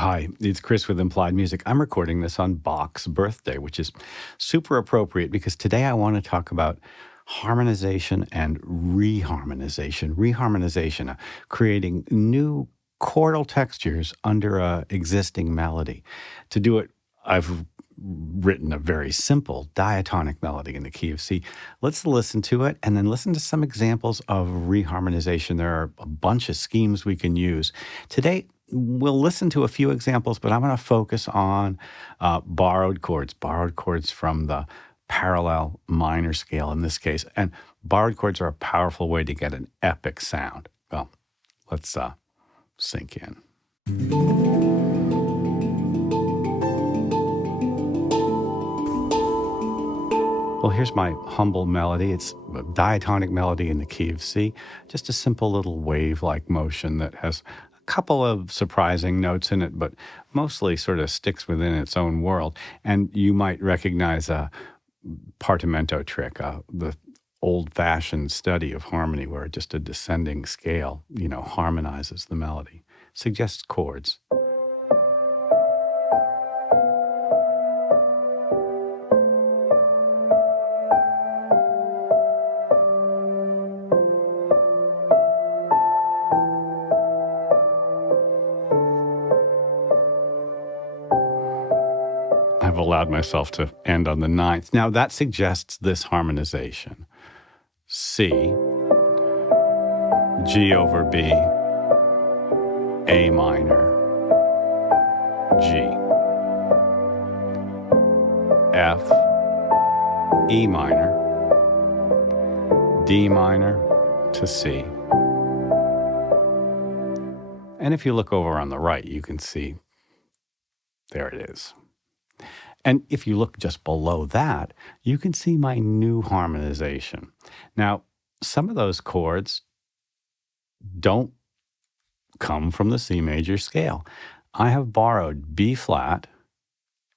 Hi, it's Chris with Implied Music. I'm recording this on Bach's birthday, which is super appropriate because today I want to talk about harmonization and reharmonization. Reharmonization, creating new chordal textures under a existing melody. To do it, I've written a very simple diatonic melody in the key of C. Let's listen to it and then listen to some examples of reharmonization. There are a bunch of schemes we can use. Today, we'll listen to a few examples, but I'm going to focus on borrowed chords from the parallel minor scale in this case. And borrowed chords are a powerful way to get an epic sound. Well, let's sink in. Well, here's my humble melody. It's a diatonic melody in the key of C, just a simple little wave-like motion that has a couple of surprising notes in it, but mostly sort of sticks within its own world. And you might recognize a partimento trick, the old-fashioned study of harmony where just a descending scale, harmonizes the melody, suggests chords. I've allowed myself to end on the ninth. Now that suggests this harmonization. C, G over B, A minor, G, F, E minor, D minor to C. And if you look over on the right, you can see there it is. And if you look just below that, you can see my new harmonization. Now, some of those chords don't come from the C major scale. I have borrowed B flat,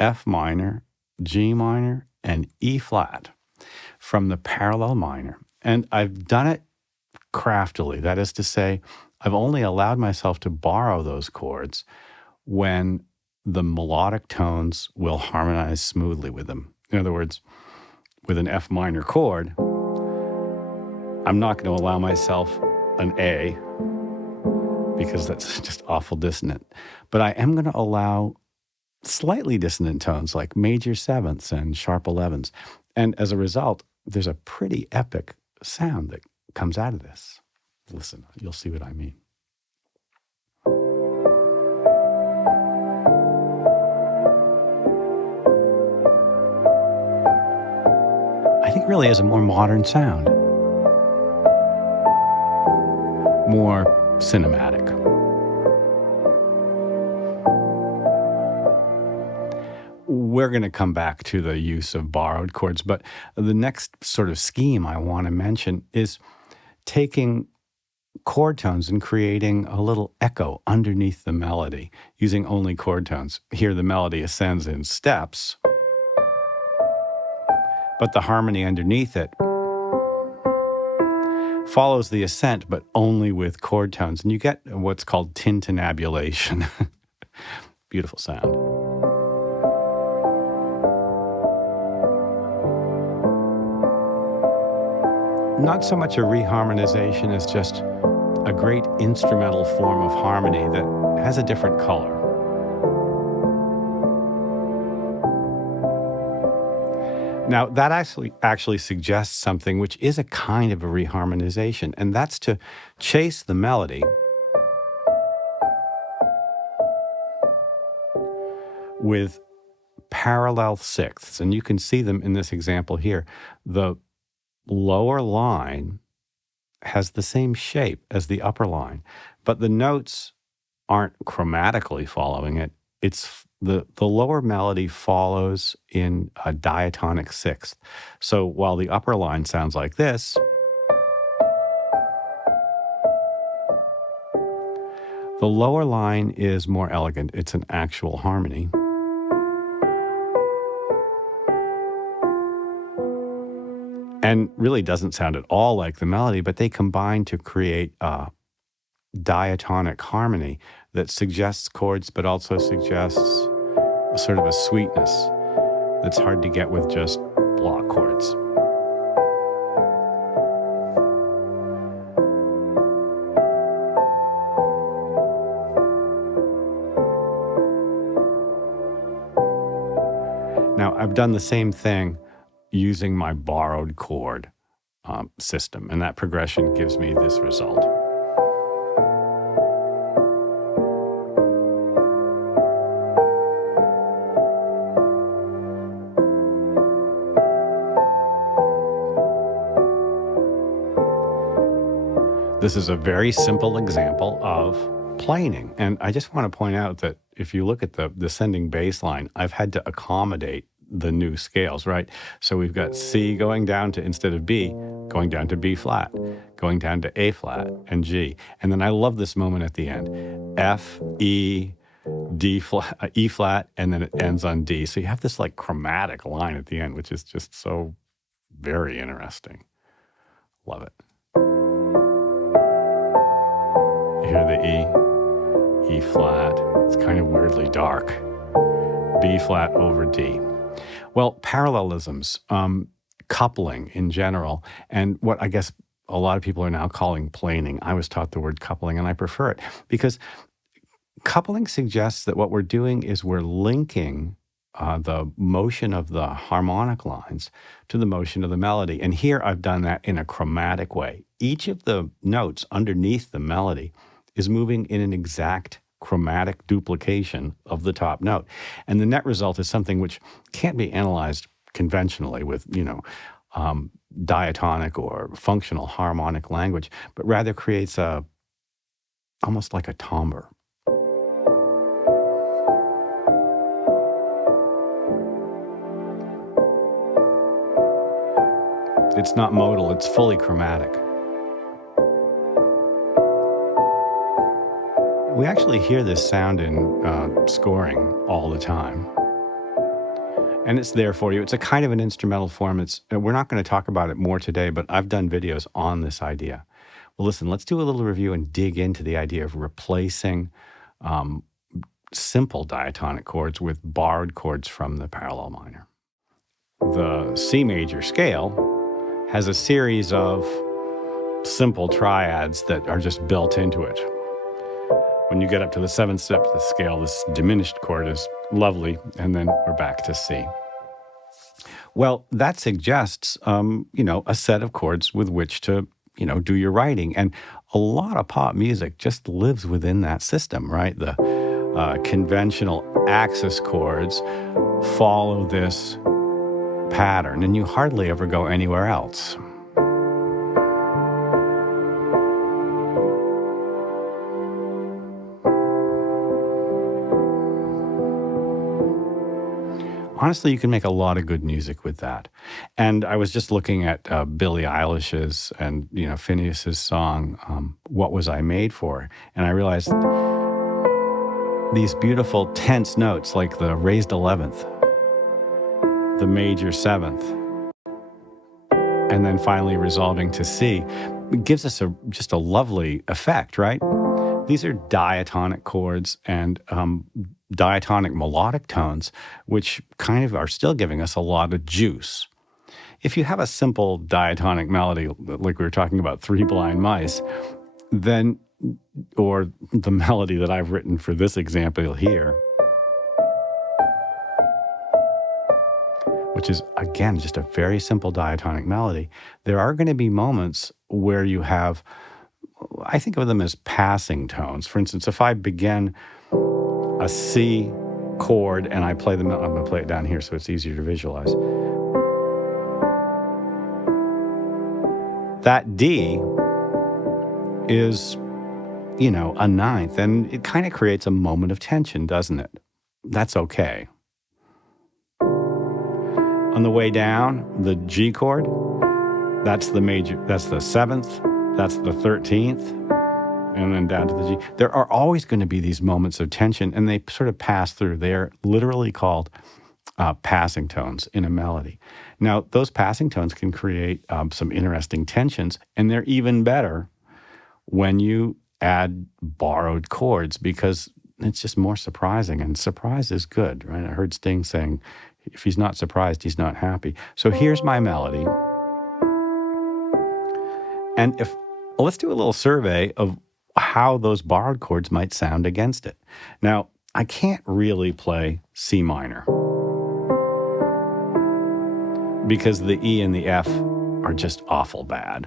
F minor, G minor, and E flat from the parallel minor. And I've done it craftily. That is to say, I've only allowed myself to borrow those chords when the melodic tones will harmonize smoothly with them. In other words, with an F minor chord, I'm not going to allow myself an A because that's just awful dissonant. But I am going to allow slightly dissonant tones like major sevenths and sharp 11s. And as a result, there's a pretty epic sound that comes out of this. Listen, you'll see what I mean. I think really has a more modern sound, more cinematic. We're going to come back to the use of borrowed chords, but the next sort of scheme I want to mention is taking chord tones and creating a little echo underneath the melody using only chord tones. Here the melody ascends in steps, but the harmony underneath it follows the ascent, but only with chord tones. And you get what's called tintinnabulation. Beautiful sound. Not so much a reharmonization as just a great instrumental form of harmony that has a different color. Now, that actually suggests something which is a kind of a reharmonization, and that's to chase the melody with parallel sixths. And you can see them in this example here. The lower line has the same shape as the upper line, but the notes aren't chromatically following it. It's the lower melody follows in a diatonic sixth. So while the upper line sounds like this, the lower line is more elegant. It's an actual harmony. And really doesn't sound at all like the melody, but they combine to create a diatonic harmony that suggests chords, but also suggests a sort of a sweetness that's hard to get with just block chords. Now, I've done the same thing using my borrowed chord system, and that progression gives me this result. This is a very simple example of planing, and I just want to point out that if you look at the descending bass line, I've had to accommodate the new scales, right? So we've got C going down to, instead of B, going down to B flat, going down to A flat and G. And then I love this moment at the end. F, E, D flat, E flat, and then it ends on D. So you have this like chromatic line at the end, which is just so very interesting. Love it. You hear the E, E flat. It's kind of weirdly dark. B flat over D. Well, parallelisms, coupling in general, and what I guess a lot of people are now calling planing. I was taught the word coupling, and I prefer it because coupling suggests that what we're doing is we're linking the motion of the harmonic lines to the motion of the melody. And here I've done that in a chromatic way. Each of the notes underneath the melody is moving in an exact chromatic duplication of the top note. And the net result is something which can't be analyzed conventionally with, diatonic or functional harmonic language, but rather creates almost like a timbre. It's not modal, it's fully chromatic. We actually hear this sound in scoring all the time. And it's there for you. It's a kind of an instrumental form. We're not going to talk about it more today, but I've done videos on this idea. Well, listen, let's do a little review and dig into the idea of replacing simple diatonic chords with borrowed chords from the parallel minor. The C major scale has a series of simple triads that are just built into it. When you get up to the seventh step of the scale, this diminished chord is lovely, and then we're back to C. Well, that suggests, a set of chords with which to, do your writing. And a lot of pop music just lives within that system, right? The conventional axis chords follow this pattern, and you hardly ever go anywhere else. Honestly, you can make a lot of good music with that. And I was just looking at Billie Eilish's and Phineas's song, What Was I Made For? And I realized these beautiful tense notes like the raised 11th, the major 7th, and then finally resolving to C, it gives us just a lovely effect, right? These are diatonic chords and diatonic melodic tones, which kind of are still giving us a lot of juice. If you have a simple diatonic melody, like we were talking about Three Blind Mice, then, or the melody that I've written for this example here, which is, again, just a very simple diatonic melody, there are going to be moments where you have, I think of them as passing tones. For instance, if I begin a C chord and I play I'm going to play it down here so it's easier to visualize. That D is, a ninth, and it kind of creates a moment of tension, doesn't it? That's okay. On the way down, the G chord, that's the major, that's the 7th, that's the 13th, and then down to the G. There are always going to be these moments of tension, and they sort of pass through. They are literally called passing tones in a melody. Now, those passing tones can create some interesting tensions, and they're even better when you add borrowed chords because it's just more surprising, and surprise is good, right? I heard Sting saying, if he's not surprised, he's not happy. So here's my melody. And let's do a little survey of how those borrowed chords might sound against it. Now, I can't really play C minor because the E and the F are just awful bad.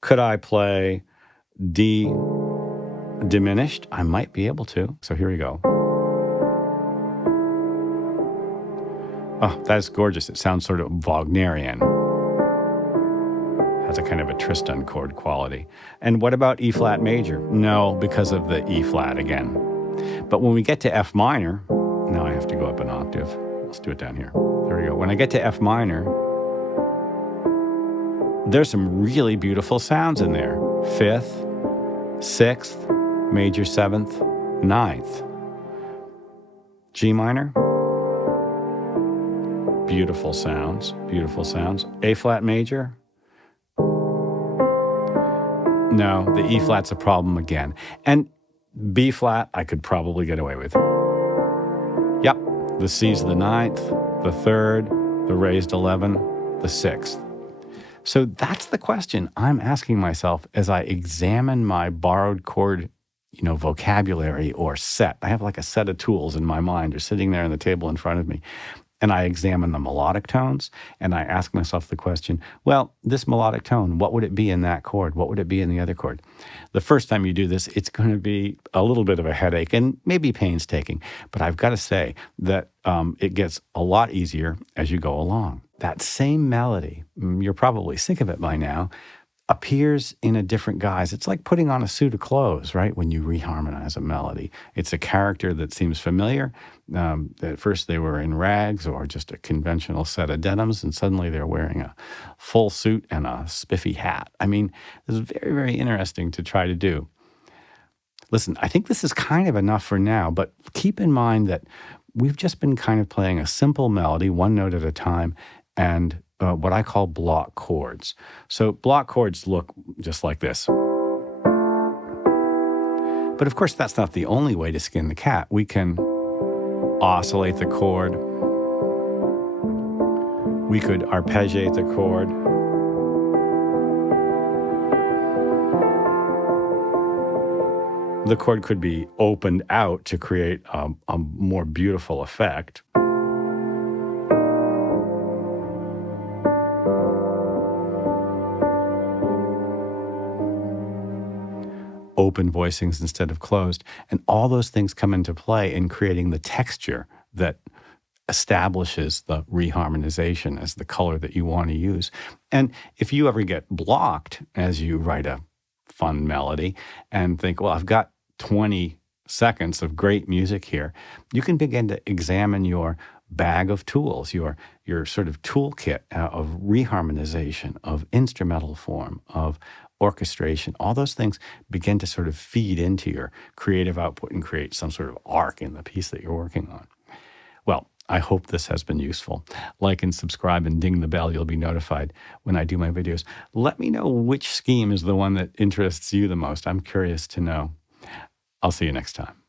Could I play D diminished? I might be able to. So here we go. Oh, that's gorgeous. It sounds sort of Wagnerian. Has a kind of a Tristan chord quality. And what about E flat major? No, because of the E flat again. But when we get to F minor, now I have to go up an octave. Let's do it down here. There we go. When I get to F minor, there's some really beautiful sounds in there. Fifth, sixth, major seventh, ninth. G minor. Beautiful sounds, beautiful sounds. A flat major. No, the E flat's a problem again. And B flat, I could probably get away with. Yep, the C's the ninth, the third, the raised 11, the sixth. So that's the question I'm asking myself as I examine my borrowed chord, vocabulary or set. I have like a set of tools in my mind, or sitting there on the table in front of me. And I examine the melodic tones, and I ask myself the question, well, this melodic tone, what would it be in that chord? What would it be in the other chord? The first time you do this, it's going to be a little bit of a headache and maybe painstaking. But I've got to say that it gets a lot easier as you go along. That same melody, you're probably sick of it by now, appears in a different guise. It's like putting on a suit of clothes, right? When you reharmonize a melody. It's a character that seems familiar. At first they were in rags or just a conventional set of denims, and suddenly they're wearing a full suit and a spiffy hat. I mean, it's very, very interesting to try to do. Listen, I think this is kind of enough for now, but keep in mind that we've just been kind of playing a simple melody, one note at a time, and what I call block chords. So block chords look just like this. But of course, that's not the only way to skin the cat. We can oscillate the chord. We could arpeggiate the chord. The chord could be opened out to create a more beautiful effect. Open voicings instead of closed. And all those things come into play in creating the texture that establishes the reharmonization as the color that you want to use. And if you ever get blocked as you write a fun melody and think, well, I've got 20 seconds of great music here, you can begin to examine your bag of tools, your sort of toolkit of reharmonization, of instrumental form, of orchestration. All those things begin to sort of feed into your creative output and create some sort of arc in the piece that you're working on. Well, I hope this has been useful. Like and subscribe and ding the bell. You'll be notified when I do my videos. Let me know which scheme is the one that interests you the most. I'm curious to know. I'll see you next time.